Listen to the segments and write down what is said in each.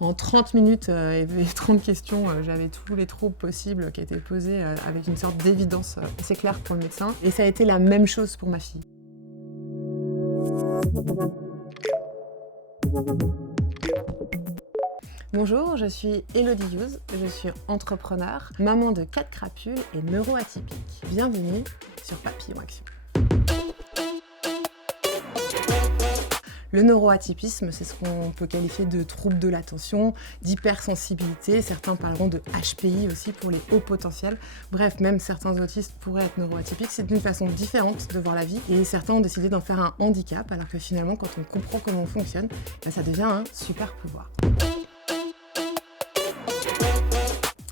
En 30 minutes et 30 questions, j'avais tous les troubles possibles qui étaient posés avec une sorte d'évidence assez claire pour le médecin. Et ça a été la même chose pour ma fille. Bonjour, je suis Elodie Hughes, je suis entrepreneur, maman de 4 crapules et neuroatypique. Bienvenue sur Papillon Action. Le neuroatypisme, c'est ce qu'on peut qualifier de trouble de l'attention, d'hypersensibilité. Certains parleront de HPI aussi pour les hauts potentiels. Bref, même certains autistes pourraient être neuroatypiques. C'est une façon différente de voir la vie et certains ont décidé d'en faire un handicap, alors que finalement, quand on comprend comment on fonctionne, ça devient un super pouvoir.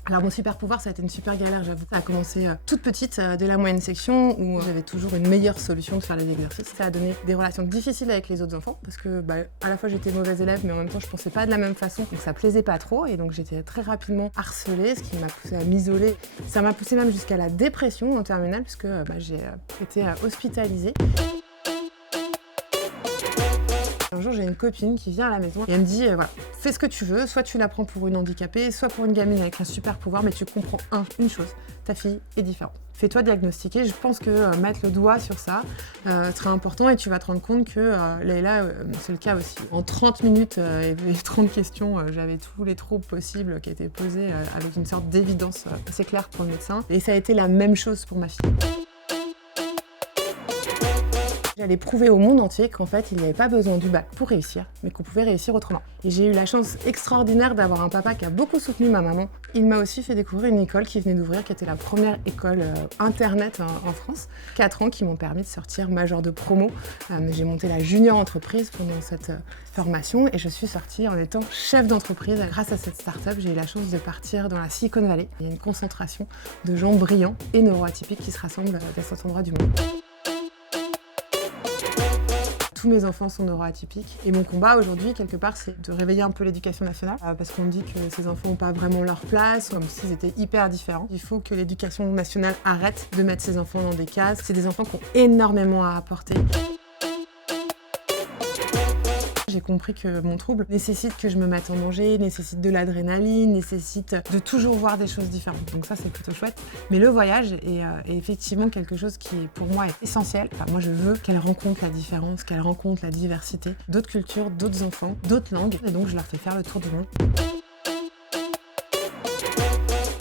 Alors mon super pouvoir, ça a été une super galère, j'avoue. Ça a commencé toute petite, dès la moyenne section, où j'avais toujours une meilleure solution de faire les exercices. Ça a donné des relations difficiles avec les autres enfants, parce que à la fois j'étais mauvaise élève, mais en même temps je pensais pas de la même façon, donc ça plaisait pas trop, et donc j'étais très rapidement harcelée, ce qui m'a poussée à m'isoler. Ça m'a poussée même jusqu'à la dépression en terminale, puisque j'ai été hospitalisée. Un jour, j'ai une copine qui vient à la maison et elle me dit voilà, fais ce que tu veux, soit tu la prends pour une handicapée, soit pour une gamine avec un super pouvoir, mais tu comprends une chose, ta fille est différente. Fais-toi diagnostiquer, je pense que mettre le doigt sur ça sera important et tu vas te rendre compte que Leïla, c'est le cas aussi. En 30 minutes et 30 questions, j'avais tous les troubles possibles qui étaient posés avec une sorte d'évidence assez claire pour le médecin. Et ça a été la même chose pour ma fille. J'allais prouver au monde entier qu'en fait, il n'y avait pas besoin du bac pour réussir, mais qu'on pouvait réussir autrement. Et j'ai eu la chance extraordinaire d'avoir un papa qui a beaucoup soutenu ma maman. Il m'a aussi fait découvrir une école qui venait d'ouvrir, qui était la première école internet en France. 4 ans qui m'ont permis de sortir major de promo. J'ai monté la junior entreprise pendant cette formation et je suis sortie en étant chef d'entreprise. Grâce à cette start-up, j'ai eu la chance de partir dans la Silicon Valley. Il y a une concentration de gens brillants et neuroatypiques qui se rassemblent à cet endroit du monde. Tous mes enfants sont neuroatypiques et mon combat aujourd'hui, quelque part, c'est de réveiller un peu l'éducation nationale parce qu'on me dit que ces enfants n'ont pas vraiment leur place, comme s'ils étaient hyper différents. Il faut que l'éducation nationale arrête de mettre ces enfants dans des cases. C'est des enfants qui ont énormément à apporter. J'ai compris que mon trouble nécessite que je me mette en danger, nécessite de l'adrénaline, nécessite de toujours voir des choses différentes. Donc ça, c'est plutôt chouette. Mais le voyage est effectivement quelque chose qui, pour moi, est essentiel. Enfin, moi, je veux qu'elle rencontre la différence, qu'elle rencontre la diversité, d'autres cultures, d'autres enfants, d'autres langues. Et donc, je leur fais faire le tour du monde.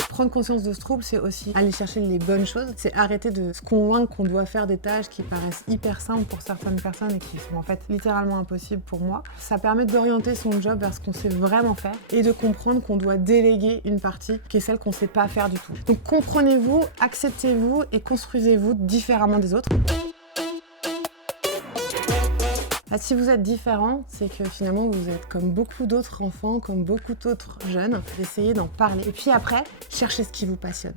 Prendre conscience de ce trouble, c'est aussi aller chercher les bonnes choses. C'est arrêter de se convaincre qu'on doit faire des tâches qui paraissent hyper simples pour certaines personnes et qui sont en fait littéralement impossibles pour moi. Ça permet d'orienter son job vers ce qu'on sait vraiment faire et de comprendre qu'on doit déléguer une partie qui est celle qu'on ne sait pas faire du tout. Donc comprenez-vous, acceptez-vous et construisez-vous différemment des autres. Si vous êtes différent, c'est que finalement vous êtes comme beaucoup d'autres enfants, comme beaucoup d'autres jeunes. Essayez d'en parler. Et puis après, cherchez ce qui vous passionne.